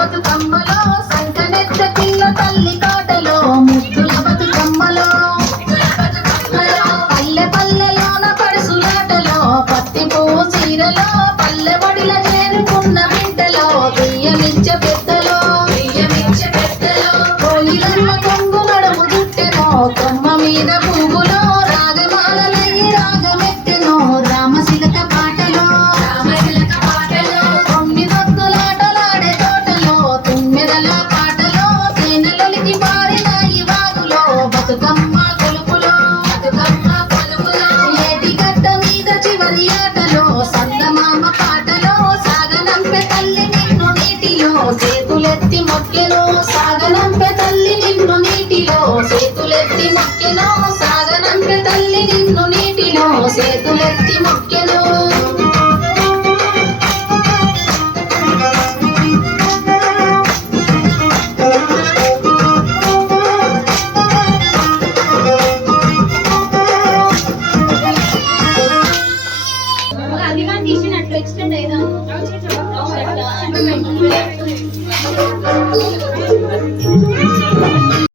బతుకమ్మలో సంకనెత్త పిల్ల తల్లి కాటలో ముద్దుల బతుకమ్మలో పల్లె పల్లెలోన పడుసులాటలో పత్తి పువ్వు చీరలో పల్లె వడిల చేరుకున్న బిడ్డలో బియ్యమిచ్చే పెద్దలో కోయిలమ్మ కొంగు నడుము దుట్టెనో కొమ్మ మీద పువ్వులో రాగమాలయ్యి రాగమెత్తెనో రామశిలక పాటలో తొమ్మిదొత్తులాటలాడే తోటలో తుమ్మెదల పాటలో తేనెలొలికి పారినాయి వాగులో బతుకమ్మ కొలుపులో ఏటిగడ్డ మీద చివరి ఆటలో సందమామ పాటలో సాగనంపె తల్లి నిన్ను నీటిలో చేతులెత్తి మొక్కెలో సాగనంపె తల్లి నిన్ను నీటిలో చేతులెత్తి మొక్కెలో సాగనంపె తల్లి నిన్ను నీటిలో చేతులెత్తి మొక్కెలో